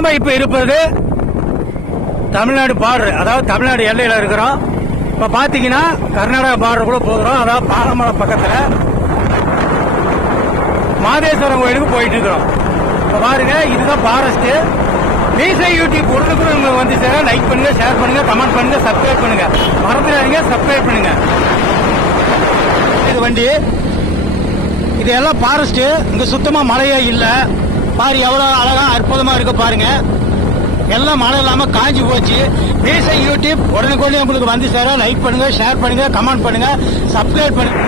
நாம இப்ப இருப்பது தமிழ்நாடு பார்டர், அதாவது தமிழ்நாடு எல்லையில இருக்கிறோம். இப்ப பாத்தீங்கன்னா கர்நாடகா பார்டர் கூட போகிறோம். அதாவது பாலமலை பக்கத்துல மாதேஸ்வரம் கோயிலுக்கு போயிட்டு இருக்கிறோம். இப்ப பாருங்க, இதுதான் ஃபாரஸ்ட். மீசை யூடியூப் உடனுக்குள்ள வந்து சேர லைக் பண்ணுங்க, ஷேர் பண்ணுங்க, கமெண்ட் பண்ணுங்க, சப்ஸ்கிரைப் பண்ணுங்க. மறந்துடாதீங்க, சப்ஸ்கிரைப் பண்ணுங்க. இது வண்டி, இது எல்லாம் ஃபாரஸ்ட். இங்க சுத்தமா மழையே இல்ல. பாரு எவ்வளவு அழகா அற்புதமா இருக்கு பாருங்க. எல்லாம் மழை இல்லாம காஞ்சி போச்சு. மீசை யூடியூப் உடனுக்குள்ளே உங்களுக்கு வந்து சேர லைக் பண்ணுங்க, ஷேர் பண்ணுங்க, கமெண்ட் பண்ணுங்க, சப்ஸ்கிரைப் பண்ணுங்க.